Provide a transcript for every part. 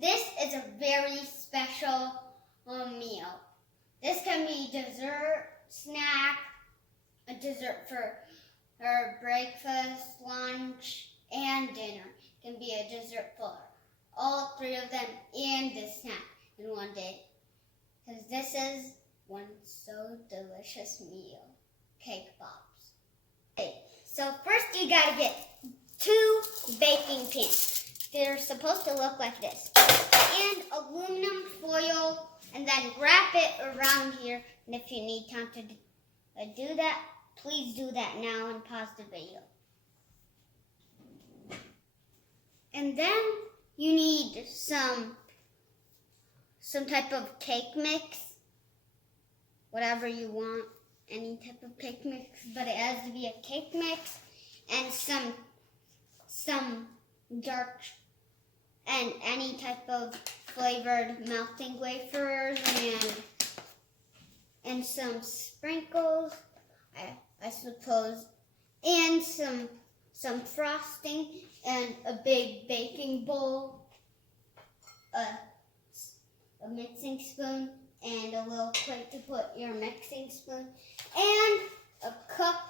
This is a very special meal. This can be dessert, snack, a dessert for breakfast, lunch, and dinner. It can be a dessert for all three of them and the snack in one day. Because this is one so delicious meal. Cake pops. Okay, so first you gotta get 2 baking pans. They're supposed to look like this. And aluminum foil, and then wrap it around here. And if you need time to do that, please do that now and pause the video. And then you need some type of cake mix, whatever you want, any type of cake mix, but it has to be a cake mix, and some dark and any type of flavored melting wafers and some sprinkles, I suppose, and some frosting, and a big baking bowl, a mixing spoon, and a little plate to put your mixing spoon, and a cup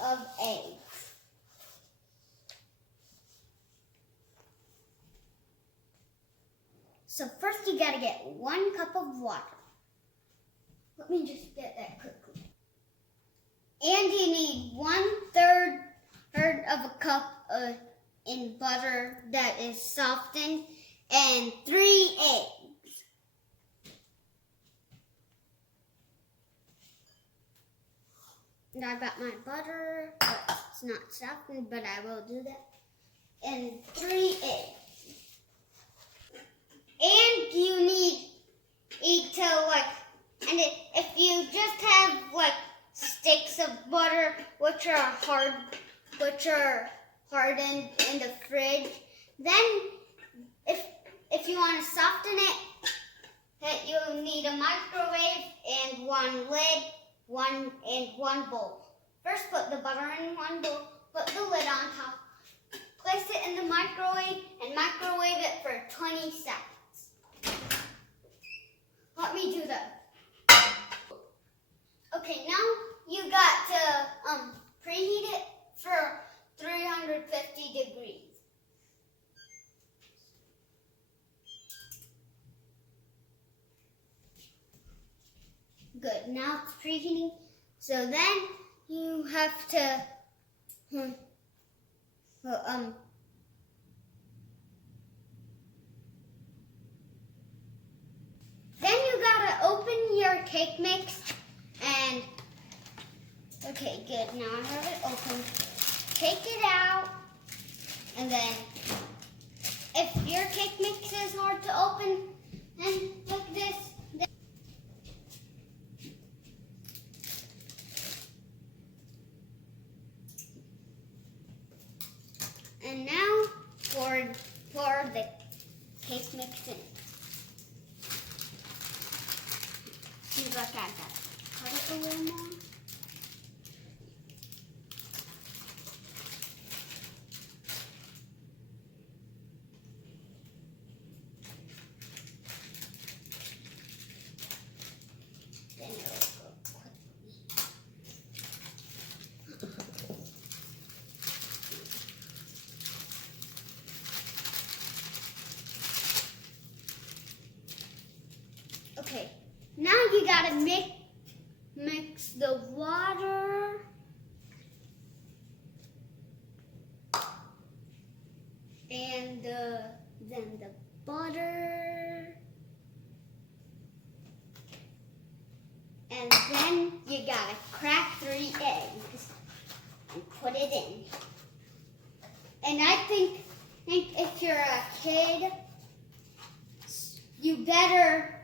of eggs. So first you gotta get 1 cup of water. Let me just get that quickly. And you need 1/3 of a cup in butter that is softened, and 3 eggs. And I got my butter, but it's not softened, but I will do that. And 3 eggs. And you need to and if you just have sticks of butter which are hardened in the fridge, then if you want to soften it, you'll need a microwave and 1 lid, 1 bowl. First put the butter in 1 bowl, put the lid on top, place it in the microwave and microwave it for 20 seconds. Let me do that. Okay, now you got to preheat it for 350 degrees. Good, now it's preheating. So then you have to then you gotta open your cake mix and okay, good. Now I have it open. Take it out, and then if your cake mix is hard to open, then like this. And now pour the cake mix in. See, look at that. Cut it a little more. Then it'll go quickly. Okay, now you gotta mix the water and then the butter, and then you gotta crack 3 eggs and put it in. And I think if you're a kid, you better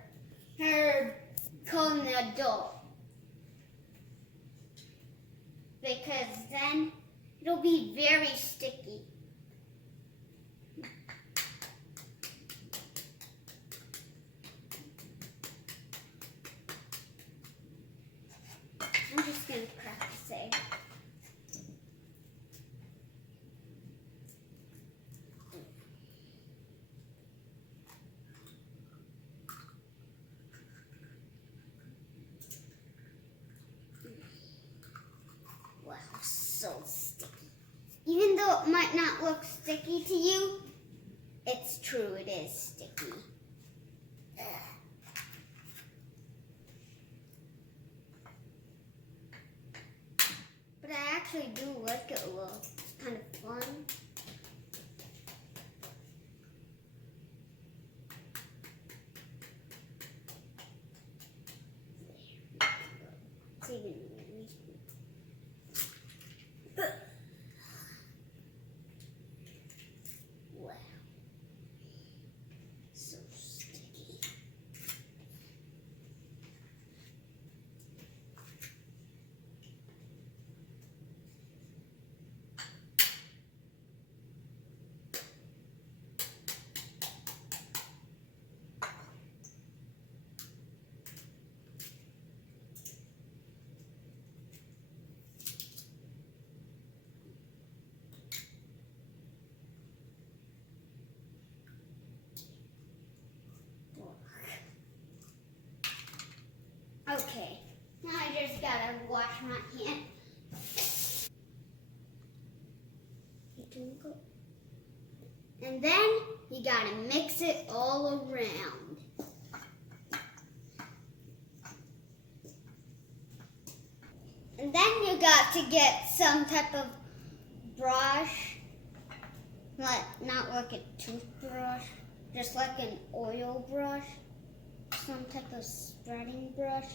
call an adult, because then it'll be very sticky. I'm just going to crack this egg. though it might not look sticky to you, it's true, it is sticky. But I actually do like it a little. It's kind of fun. It's even wow. So sticky. Okay, now I just gotta wash my hand. And then you gotta mix it all around. And then you got to get some type of brush, not like a toothbrush, just like an oil brush, some type of spreading brush.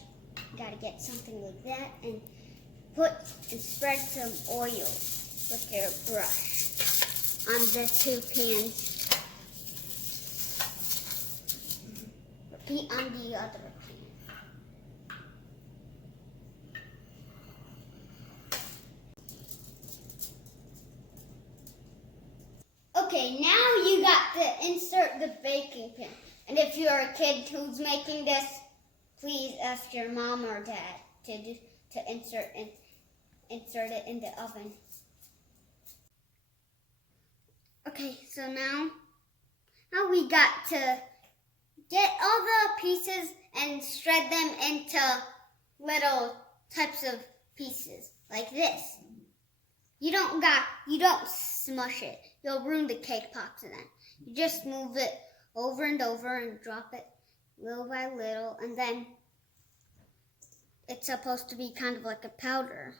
You gotta get something like that and spread some oil with your brush on the two pans. Repeat on the other pan. Okay, now you got to insert the baking pan. And if you're a kid who's making this, please ask your mom or dad to insert it in the oven. Okay, so now we got to get all the pieces and shred them into little types of pieces like this. You don't smush it. You'll ruin the cake pops then. You just move it over and over and drop it little by little, and then it's supposed to be kind of like a powder,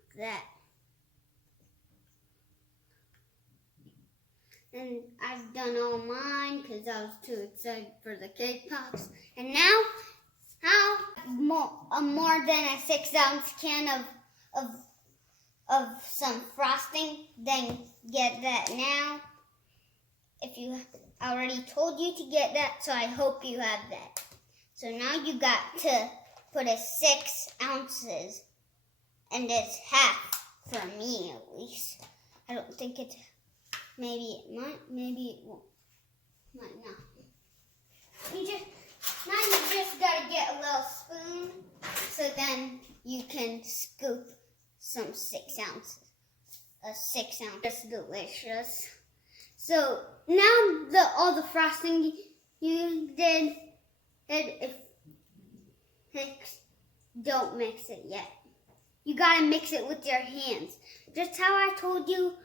like that. And I've done all mine because I was too excited for the cake pops. And now more than a 6-ounce can of some frosting. Then get that now. If you already told you to get that, so I hope you have that. So now you got to put a 6 ounces, and it's half for me at least. I don't think it's. Maybe it might, maybe it won't. Might not. You just gotta get a little spoon, so then you can scoop some 6 ounces. A 6 ounce, just delicious. So now all the frosting you did, don't mix it yet. You gotta mix it with your hands. Just how I told you.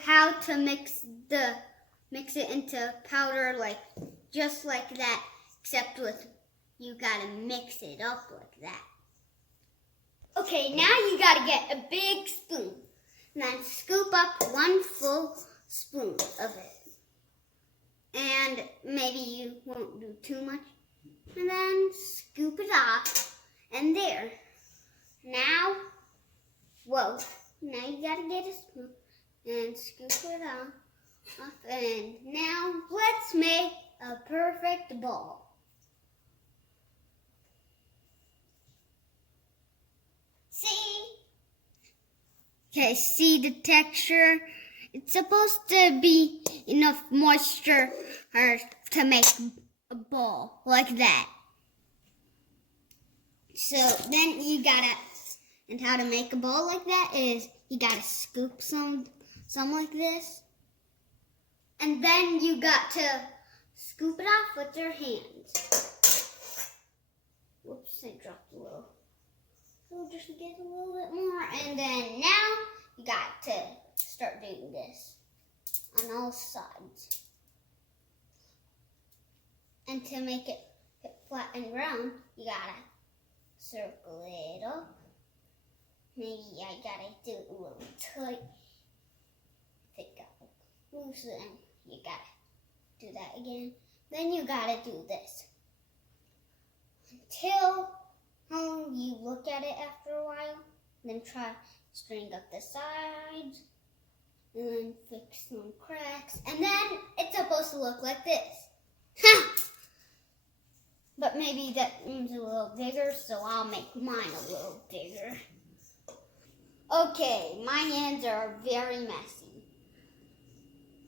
How to mix it into powder, just like that, except you gotta mix it up like that. Okay, now you gotta get a big spoon, and then scoop up 1 full spoon of it. And maybe you won't do too much, and then scoop it off, and there. Now you gotta get a spoon and scoop it off, and now let's make a perfect ball. See? Okay, see the texture? It's supposed to be enough moisture to make a ball like that. So then and how to make a ball like that is you gotta scoop some like this, and then you got to scoop it off with your hands. Whoops, I dropped a little. So just get a little bit more, and then now you got to start doing this on all sides. And to make it flat and round, you gotta circle it up. Maybe I gotta do it a little tight. If it got loose, then you gotta do that again. Then you gotta do this until you look at it after a while. Then try to string up the sides and then fix some cracks. And then it's supposed to look like this. But maybe that one's a little bigger, so I'll make mine a little bigger. Okay, my hands are very messy.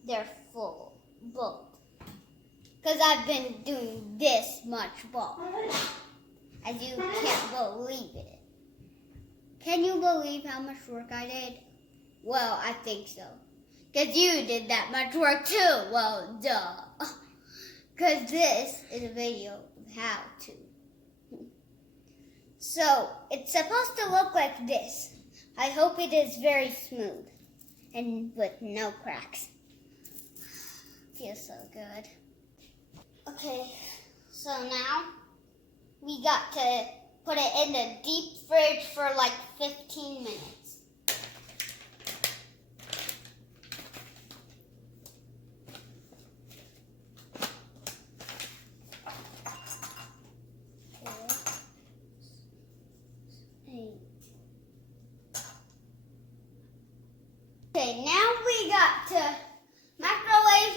They're full, both. Because I've been doing this much ball. As you can't believe it. Can you believe how much work I did? Well, I think so. Because you did that much work too. Well, duh. Because this is a video of how to. So, it's supposed to look like this. I hope it is very smooth and with no cracks. Feels so good. Okay, so now we got to put it in the deep fridge for like 15 minutes. Okay, now we got to microwave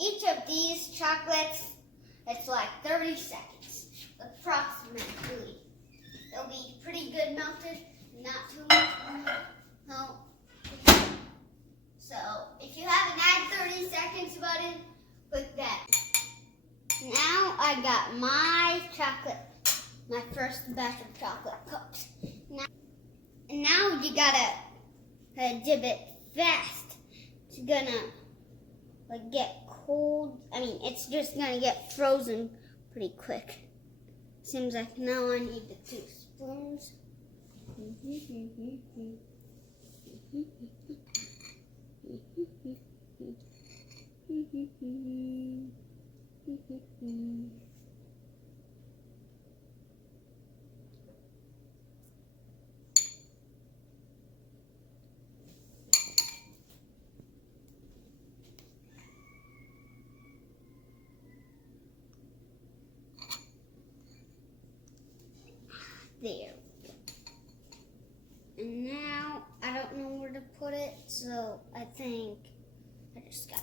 each of these chocolates. It's like 30 seconds, approximately. They'll be pretty good melted, not too much. No. So, if you haven't had 30 seconds button, click that. Now I got my chocolate, my first batch of chocolate cups. Now you gotta dip it fast. It's gonna get cold. I mean, it's just gonna get frozen pretty quick. Seems like now I need the 2 spoons. There. And now I don't know where to put it, so I think I just gotta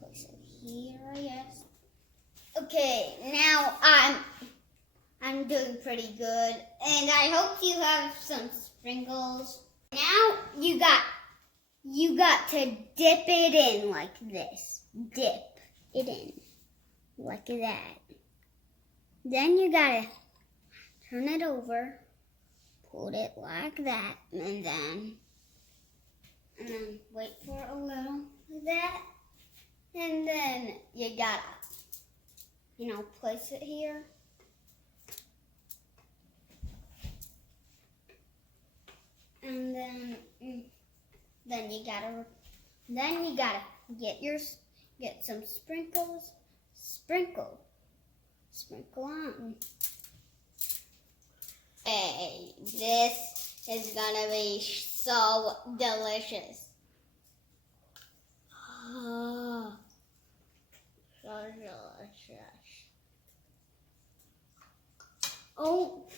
place it here, I guess. Okay, now I'm doing pretty good, and I hope you have some sprinkles. Now you got to dip it in like this. Dip it in like that. Then you gotta turn it over, put it like that, and then wait for a little of that, and then you gotta, place it here. And then you gotta get some sprinkles, sprinkle on. Hey, this is gonna be so delicious. Oh, so delicious. Oh.